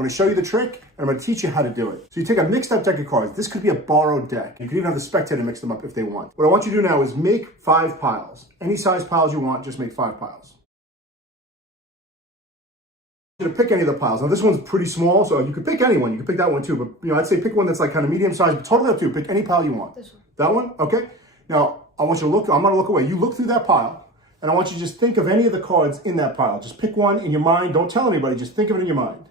I'm gonna show you the trick, and I'm gonna teach you how to do it. So you take a mixed up deck of cards. This could be a borrowed deck. You can even have the spectator mix them up if they want. What I want you to do now is make 5 piles. Any size piles you want, just make 5 piles. To pick any of the piles. Now this one's pretty small, so you could pick any one. You could pick that one too, but I'd say pick one that's like kind of medium size, but totally up to you. Pick any pile you want. This one. That one? Okay. Now I want you to look, I'm gonna look away. You look through that pile, and I want you to just think of any of the cards in that pile. Just pick one in your mind. Don't tell anybody, just think of it in your mind.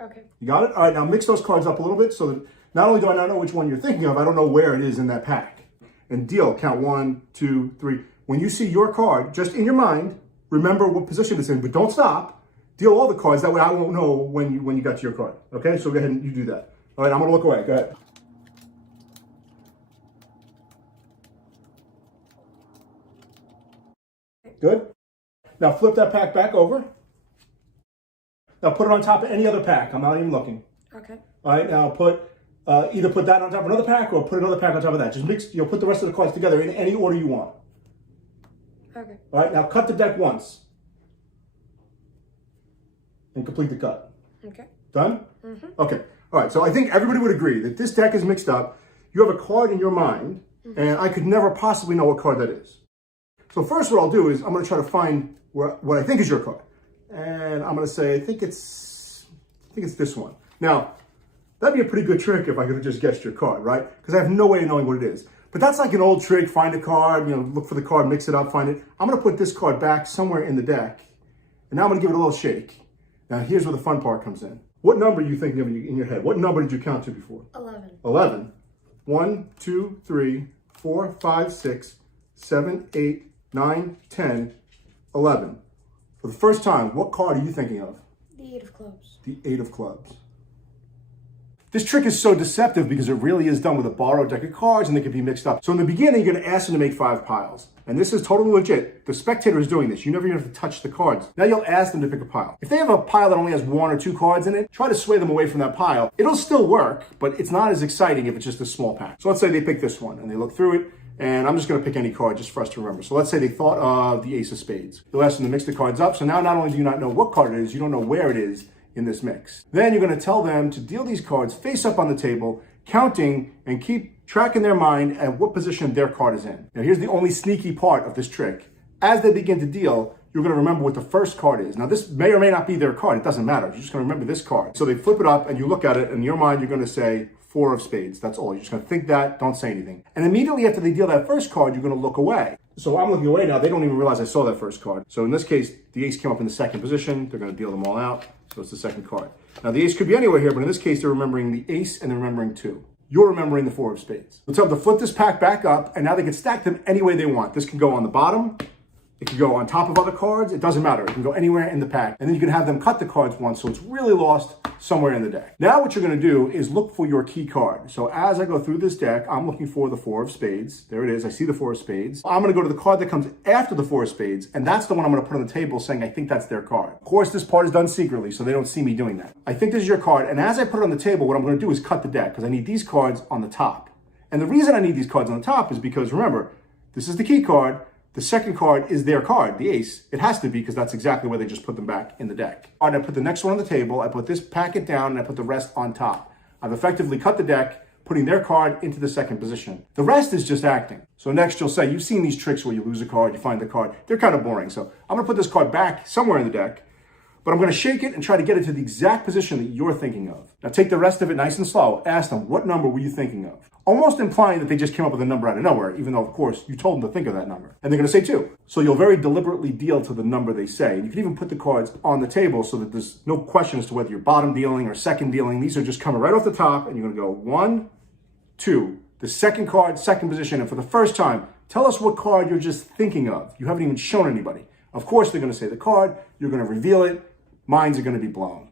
Okay. You got it? All right, now mix those cards up a little bit so that not only do I not know which one you're thinking of, I don't know where it is in that pack. And deal, count 1, 2, 3. When you see your card, just in your mind, remember what position it's in, but don't stop. Deal all the cards, that way I won't know when you got to your card. Okay, so go ahead and you do that. All right, I'm gonna look away, go ahead. Good? Now flip that pack back over. Now put it on top of any other pack. I'm not even looking. Okay. All right, now either put that on top of another pack or put another pack on top of that. Just mix, put the rest of the cards together in any order you want. Okay. All right, now cut the deck once. And complete the cut. Okay. Done? Mm-hmm. Okay. All right, so I think everybody would agree that this deck is mixed up. You have a card in your mind, and I could never possibly know what card that is. So first what I'll do is I'm going to try to find what I think is your card. And I'm going to say, I think it's this one. Now, that'd be a pretty good trick if I could have just guessed your card, right? Because I have no way of knowing what it is. But that's like an old trick, find a card, look for the card, mix it up, find it. I'm going to put this card back somewhere in the deck, and now I'm going to give it a little shake. Now, here's where the fun part comes in. What number are you thinking of in your head? What number did you count to before? 11. 11. 1, 2, 3, 4, 5, 6, 7, 8, 9, 10, 11. For the first time, what card are you thinking of? The 8 of clubs. The 8 of clubs. This trick is so deceptive because it really is done with a borrowed deck of cards and they can be mixed up. So in the beginning, you're going to ask them to make 5 piles. And this is totally legit. The spectator is doing this. You never even have to touch the cards. Now you'll ask them to pick a pile. If they have a pile that only has 1 or 2 cards in it, try to sway them away from that pile. It'll still work, but it's not as exciting if it's just a small pack. So let's say they pick this one and they look through it, and I'm just going to pick any card just for us to remember. So let's say they thought of the Ace of Spades. You'll ask them to mix the cards up. So now not only do you not know what card it is, you don't know where it is in this mix. Then you're going to tell them to deal these cards face up on the table, counting and keep track in their mind at what position their card is in. Now here's the only sneaky part of this trick. As they begin to deal, you're going to remember what the first card is. Now this may or may not be their card. It doesn't matter. You're just going to remember this card. So they flip it up and you look at it, and in your mind you're going to say 4 of spades. That's all. You're just going to think that, don't say anything. And immediately after they deal that first card, you're going to look away. So I'm looking away now. They don't even realize I saw that first card. So in this case, the ace came up in the second position. They're going to deal them all out. So it's the second card. Now the ace could be anywhere here, but in this case, they're remembering the ace and they're remembering 2. You're remembering the 4 of spades. Let's have them to flip this pack back up, and now they can stack them any way they want. This can go on the bottom. It can go on top of other cards. It doesn't matter. It can go anywhere in the pack. And then you can have them cut the cards once, so it's really lost somewhere in the deck. Now what you're going to do is look for your key card. So as I go through this deck, I'm looking for the 4 of spades. There it is. I see the 4 of spades. I'm going to go to the card that comes after the 4 of spades, and that's the one I'm going to put on the table saying I think that's their card. Of course, this part is done secretly, so they don't see me doing that. I think this is your card, and as I put it on the table, what I'm going to do is cut the deck because I need these cards on the top. And the reason I need these cards on the top is because, remember, this is the key card. The second card is their card, the ace. It has to be because that's exactly where they just put them back in the deck. All right, I put the next one on the table. I put this packet down and I put the rest on top. I've effectively cut the deck, putting their card into the second position. The rest is just acting. So next you'll say, you've seen these tricks where you lose a card, you find the card. They're kind of boring. So I'm going to put this card back somewhere in the deck, but I'm going to shake it and try to get it to the exact position that you're thinking of. Now take the rest of it nice and slow. Ask them, what number were you thinking of? Almost implying that they just came up with a number out of nowhere, even though, of course, you told them to think of that number. And they're going to say 2. So you'll very deliberately deal to the number they say. And you can even put the cards on the table so that there's no question as to whether you're bottom dealing or second dealing. These are just coming right off the top, and you're going to go 1, 2. The second card, second position. And for the first time, tell us what card you're just thinking of. You haven't even shown anybody. Of course, they're going to say the card. You're going to reveal it. Minds are going to be blown.